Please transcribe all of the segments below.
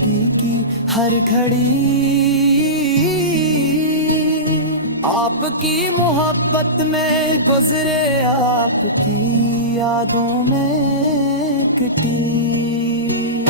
زندگی کی ہر گھڑی آپ کی محبت میں گزرے، آپ کی یادوں میں کٹی،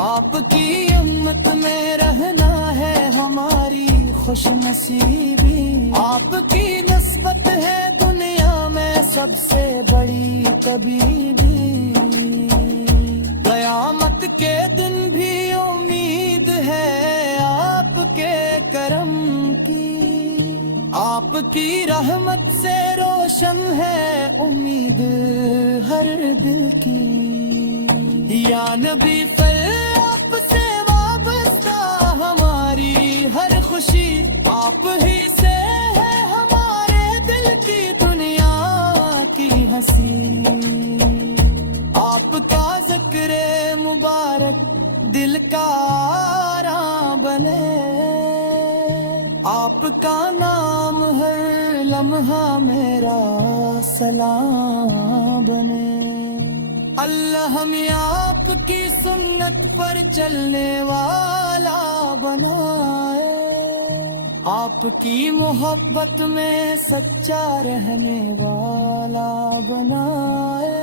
آپ کی امت میں رہنا ہے ہماری خوش نصیبی، آپ کی نسبت ہے دنیا میں سب سے بڑی کبھی بھی، قیامت کے دن بھی امید ہے آپ کے کرم کی، آپ کی رحمت سے روشن ہے امید ہر دل کی، یا نبی آپ سے وابستہ ہماری ہر خوشی، آپ ہی سے ہے ہمارے دل کی دنیا کی ہنسی، آپ کا ذکر مبارک دل کا آرام بنے، آپ کا نام ہر لمحہ میرا سلام بنے، اللہ ہمیں آپ کی سنت پر چلنے والا بنائے، آپ کی محبت میں سچا رہنے والا بنائے۔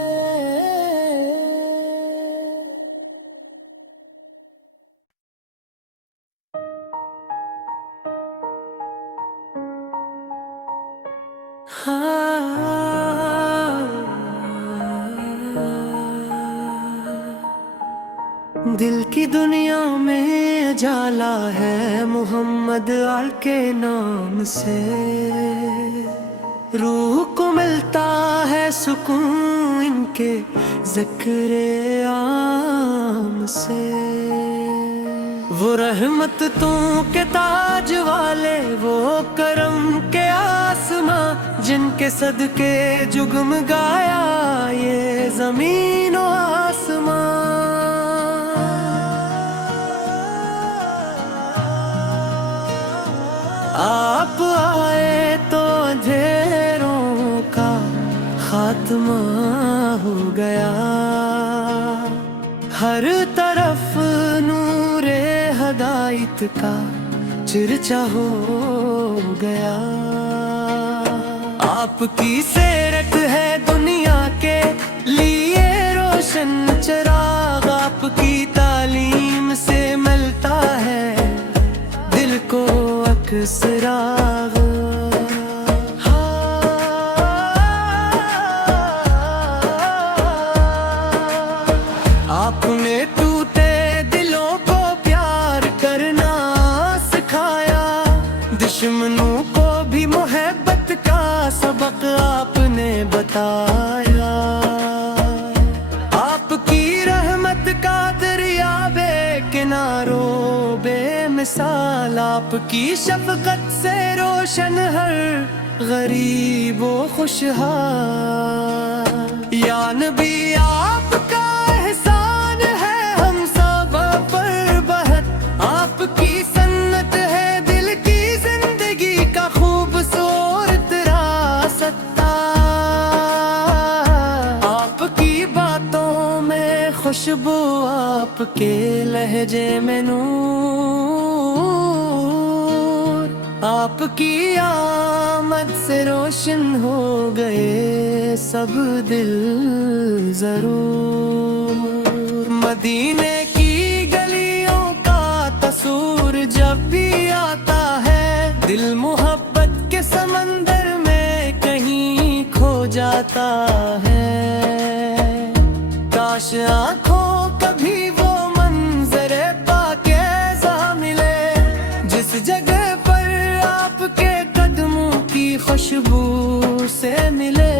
دل کی دنیا میں اجالا ہے محمد آل کے نام سے، روح کو ملتا ہے سکون ان کے ذکر عام سے، وہ رحمتوں کے تاج والے، وہ کرم کے آسماں، جن کے صدقے جگمگایا یہ زمین و آسمان، آپ آئے تو اندھیروں کا خاتمہ ہو گیا، ہر طرف نور ہدایت کا چرچا ہو گیا، آپ کی سیرت ہے دنیا کے لیے روشن چراغ، آپ کی تعلیم سے ملتا ہے دل کو اکسراغ، آپ نے ٹوٹے دلوں کو پیار کرنا سکھایا، دشمنوں کو بھی محبت کا سبق آپ نے بتایا، آپ کی رحمت کا دریا بے کناروں بے مثال، آپ کی شفقت سے روشن ہر غریب و خوشحال، یا نبی آپ کا احسان ہے ہم سب پر بہت، آپ کی سنت ہے دل کی زندگی کا خوبصورت راستہ، آپ کی باتوں میں خوشبو، آپ کے لہجے میں نور، آپ کی آمد سے روشن ہو گئے سب دل ضرور، مدینے کی گلیوں کا تصور جب بھی آتا ہے، دل محبت کے سمندر میں کہیں کھو جاتا ہے، کاش آنکھوں کبھی وہ منظر پاکیزہ ملے، جس جگہ آپ کے قدموں کی خوشبو سے ملے،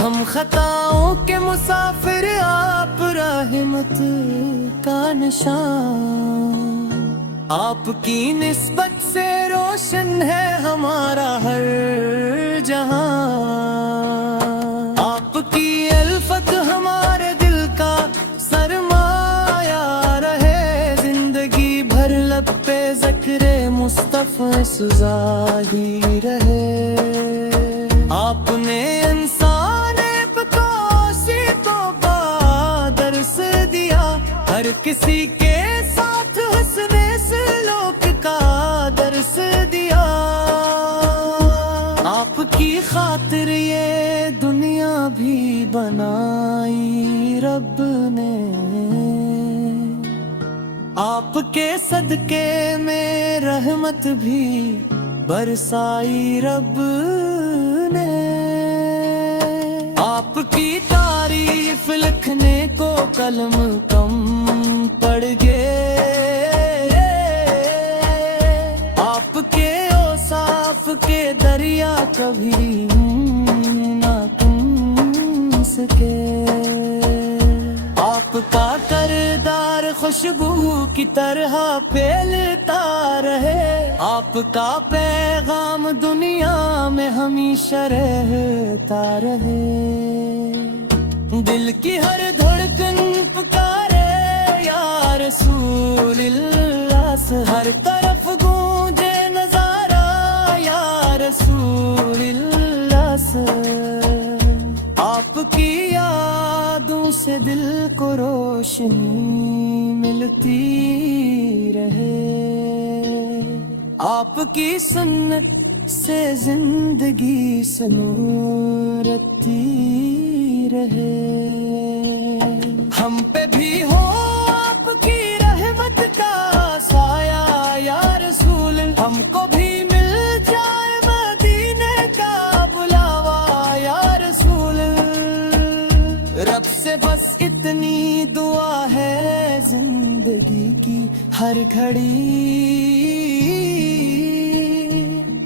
ہم خطاؤں کے مسافر، آپ رحمت کا نشان، آپ کی نسبت سے روشن ہے ہمارا ہر جہاں، آپ کی الفت ہمارے دل کا سرمایہ رہے، زندگی بھر لب پہ ذکر مصطفیٰ سزا ہی رہے، آپ نے انسان کو سی تو درس دیا، ہر ہر کسی کے ساتھ حسن سلوک کا درس دیا، آپ کی خاطر یہ دنیا بھی بنائی رب نے، آپ کے صدقے میں رحمت بھی برسائی رب نے، آپ کی تعریف لکھنے کو قلم کم پڑ گئے، آپ کے اوصاف کے دریا کبھی نہ تم سکے، آپ کا کردار خوشبو کی طرح پھیلتا رہے، آپ کا پیغام دنیا میں ہمیشہ رہتا رہے، دل کی ہر دھڑکن پکارے یا رسول اللہ سے، ہر طرف گونجے نظارہ یا رسول اللہ سے، آپ کی یادوں سے دل کو روشنی ملتی رہے، آپ کی سنت سے زندگی سنورتی رہے، ہم پہ بھی ہو آپ کی رحمت کا سایہ یا رسول، ہم کو بھی مل جائے مدینے کا بلاوا یا رسول، رب سے بس اتنی دعا ہے زندگی کی ہر گھڑی،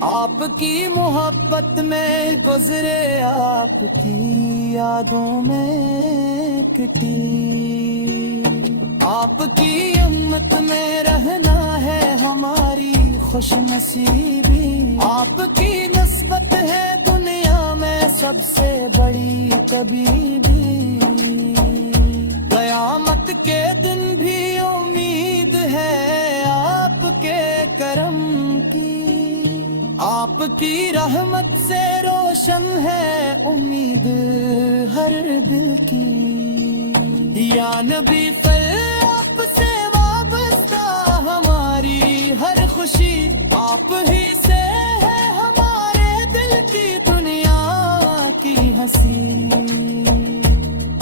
آپ کی محبت میں گزرے، آپ کی یادوں میں کٹی، آپ کی امت میں رہنا ہے ہماری خوش نصیبی، آپ کی نسبت ہے دنیا میں سب سے بڑی کبھی بھی، قیامت کے دن بھی امید ہے آپ کے کرم کی، آپ کی رحمت سے روشن ہے امید ہر دل کی، یا نبی فل آپ سے وابستہ ہماری ہر خوشی، آپ ہی سے ہے ہمارے دل کی دنیا کی ہنسی،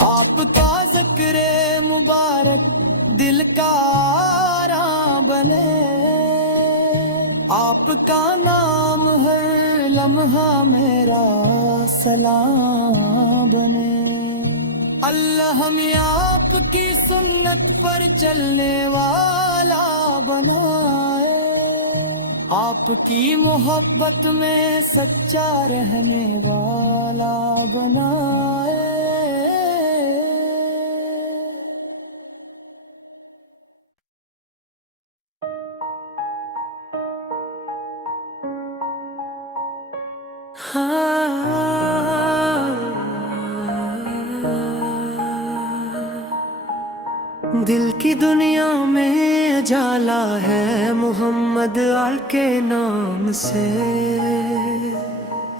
آپ کا ذکر مبارک دل کا آرام بنے، آپ کا نام ہر لمحہ میرا سلام بنے، اللہ ہمیں آپ کی سنت پر چلنے والا بنائے، آپ کی محبت میں سچا رہنے والا بنائے۔ دل کی دنیا میں اجالا ہے محمد آل کے نام سے،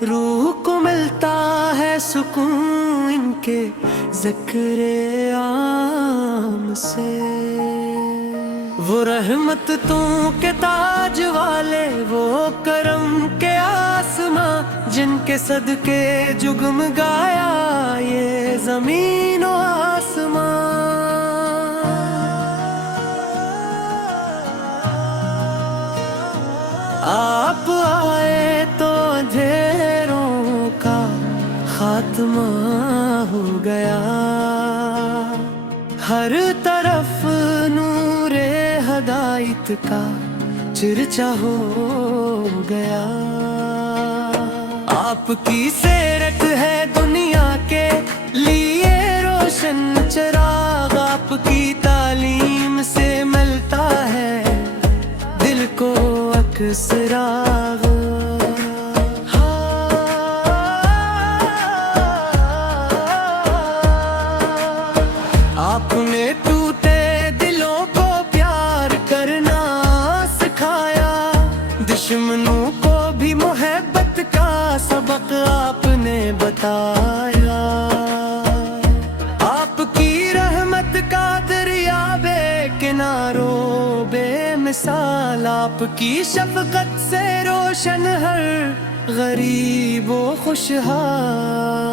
روح کو ملتا ہے سکون ان کے ذکر عام سے، وہ رحمتوں کے تاج والے، وہ کرم کے آسماں، جن کے صدقے جگمگایا یہ زمین و آسمان، آپ آئے تو اندھیروں کا خاتمہ ہو گیا، ہر طرف نور ہدایت کا چرچا ہو گیا، آپ کی سیرت ہے دنیا کے لیے روشن چراغ، آپ کی تعلیم سے ملتا ہے دل کو اکسراغ، آپ نے ٹوٹے دلوں کو پیار کرنا سکھایا، دشمنوں کو بھی محبت کا سبق آپ نے بتایا، آپ کی رحمت کا دریا بے کناروں بے مثال آپ کی شفقت سے روشن ہر غریب و خوشحال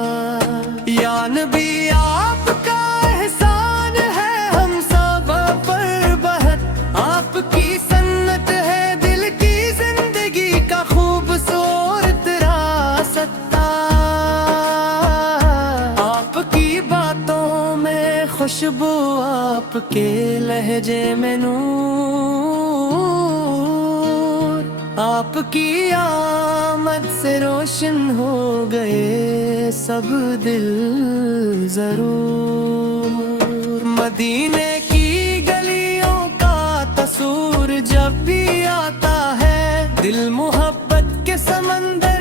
یا نبی آپ کا احسان ہے ہم سب پر بہت آپ کی سنت ہے دل کی زندگی کا خوبصورت راستہ آپ کی باتوں میں خوشبو آپ کے لہجے میں نور آپ کی آمد سے روشن ہو گئے سب دل ضرور مدینے کی گلیوں کا تصور جب بھی آتا ہے دل محبت کے سمندر